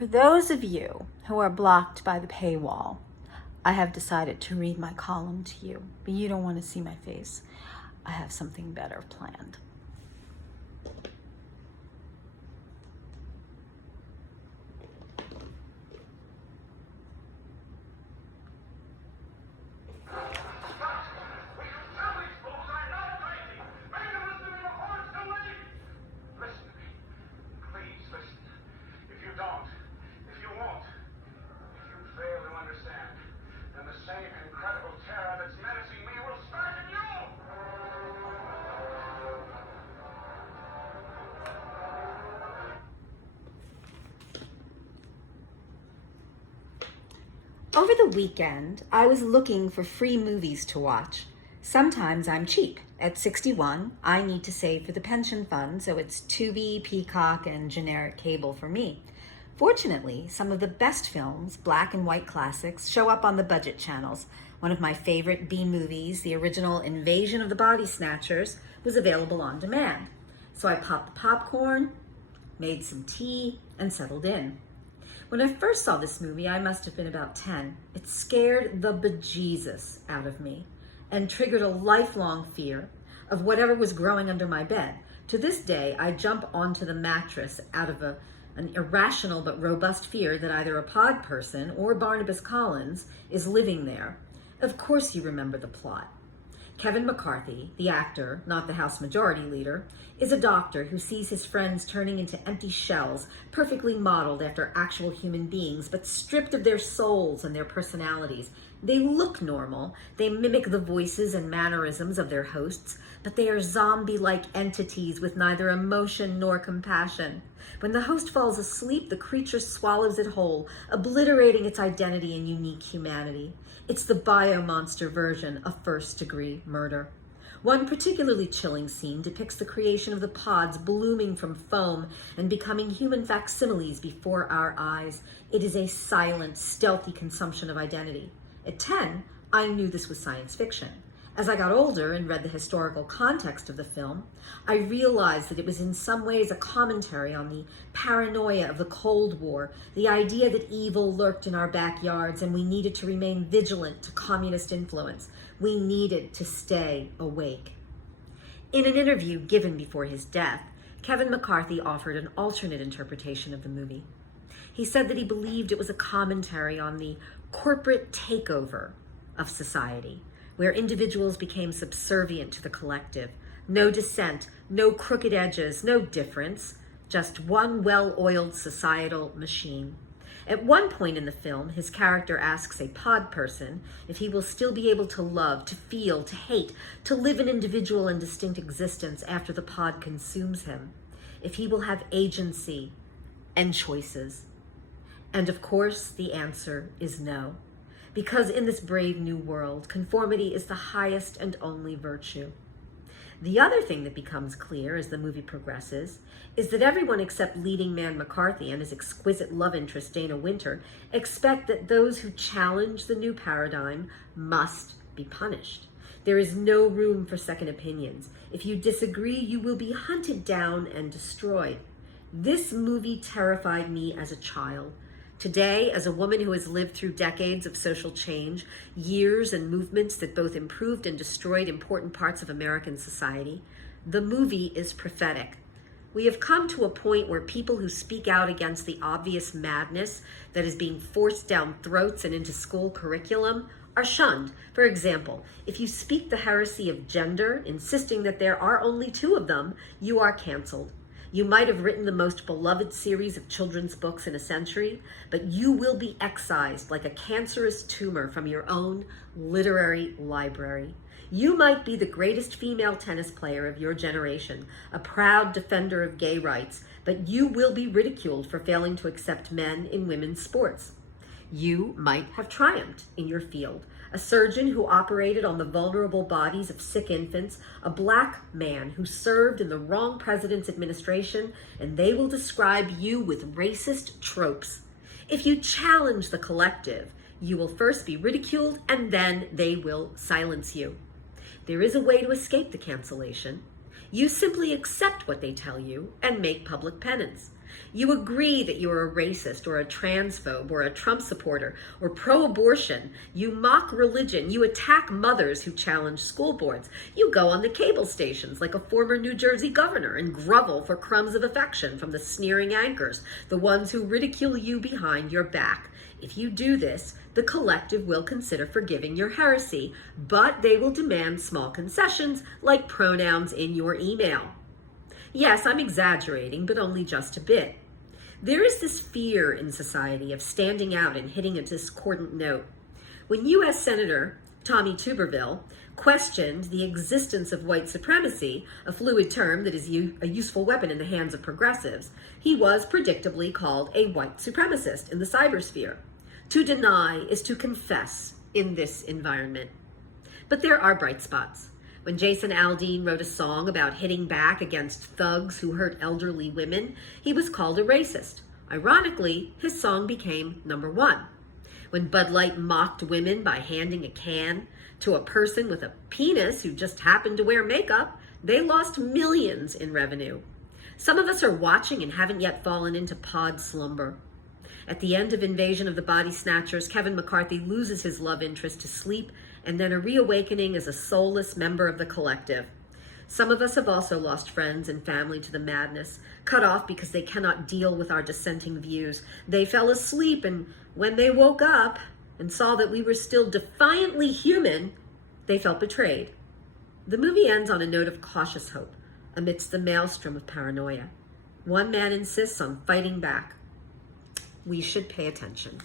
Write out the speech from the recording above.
For those of you who are blocked by the paywall, I have decided to read my column to you, but you don't want to see my face. I have something better planned. Over the weekend, I was looking for free movies to watch. Sometimes I'm cheap. At 61, I need to save for the pension fund, so it's Tubi, Peacock, and generic cable for me. Fortunately, some of the best films, black and white classics, show up on the budget channels. One of my favorite B movies, the original Invasion of the Body Snatchers, was available on demand. So I popped the popcorn, made some tea, and settled in. When I first saw this movie, I must have been about 10. It scared the bejesus out of me and triggered a lifelong fear of whatever was growing under my bed. To this day, I jump onto the mattress out of an irrational but robust fear that either a pod person or Barnabas Collins is living there. Of course you remember the plot. Kevin McCarthy, the actor, not the House Majority Leader, is a doctor who sees his friends turning into empty shells, perfectly modeled after actual human beings, but stripped of their souls and their personalities. They look normal, they mimic the voices and mannerisms of their hosts, but they are zombie-like entities with neither emotion nor compassion. When the host falls asleep, the creature swallows it whole, obliterating its identity and unique humanity. It's the biomonster version of first-degree murder. One particularly chilling scene depicts the creation of the pods blooming from foam and becoming human facsimiles before our eyes. It is a silent, stealthy consumption of identity. At 10, I knew this was science fiction. As I got older and read the historical context of the film, I realized that it was in some ways a commentary on the paranoia of the Cold War, the idea that evil lurked in our backyards and we needed to remain vigilant to communist influence. We needed to stay awake. In an interview given before his death, Kevin McCarthy offered an alternate interpretation of the movie. He said that he believed it was a commentary on the corporate takeover of society, where individuals became subservient to the collective. No dissent, no crooked edges, no difference, just one well-oiled societal machine. At one point in the film, his character asks a pod person if he will still be able to love, to feel, to hate, to live an individual and distinct existence after the pod consumes him, if he will have agency and choices. And of course, the answer is no. Because in this brave new world, conformity is the highest and only virtue. The other thing that becomes clear as the movie progresses is that everyone except leading man McCarthy and his exquisite love interest Dana Winter expect that those who challenge the new paradigm must be punished. There is no room for second opinions. If you disagree, you will be hunted down and destroyed. This movie terrified me as a child. Today, as a woman who has lived through decades of social change, years and movements that both improved and destroyed important parts of American society, the movie is prophetic. We have come to a point where people who speak out against the obvious madness that is being forced down throats and into school curriculum are shunned. For example, if you speak the heresy of gender, insisting that there are only two of them, you are canceled. You might have written the most beloved series of children's books in a century, but you will be excised like a cancerous tumor from your own literary library. You might be the greatest female tennis player of your generation, a proud defender of gay rights, but you will be ridiculed for failing to accept men in women's sports. You might have triumphed in your field, a surgeon who operated on the vulnerable bodies of sick infants, a black man who served in the wrong president's administration, and they will describe you with racist tropes. If you challenge the collective, you will first be ridiculed and then they will silence you. There is a way to escape the cancellation. You simply accept what they tell you and make public penance. You agree that you're a racist or a transphobe or a Trump supporter or pro-abortion. You mock religion. You attack mothers who challenge school boards. You go on the cable stations like a former New Jersey governor and grovel for crumbs of affection from the sneering anchors, the ones who ridicule you behind your back. If you do this, the collective will consider forgiving your heresy, but they will demand small concessions like pronouns in your email. Yes, I'm exaggerating, but only just a bit. There is this fear in society of standing out and hitting a discordant note. When U.S. Senator Tommy Tuberville questioned the existence of white supremacy, a fluid term that is a useful weapon in the hands of progressives, he was predictably called a white supremacist in the cybersphere. To deny is to confess in this environment. But there are bright spots. When Jason Aldean wrote a song about hitting back against thugs who hurt elderly women, he was called a racist. Ironically, his song became #1. When Bud Light mocked women by handing a can to a person with a penis who just happened to wear makeup, they lost millions in revenue. Some of us are watching and haven't yet fallen into pod slumber. At the end of Invasion of the Body Snatchers, Kevin McCarthy loses his love interest to sleep and then a reawakening as a soulless member of the collective. Some of us have also lost friends and family to the madness, cut off because they cannot deal with our dissenting views. They fell asleep, and when they woke up and saw that we were still defiantly human, they felt betrayed. The movie ends on a note of cautious hope amidst the maelstrom of paranoia. One man insists on fighting back. We should pay attention.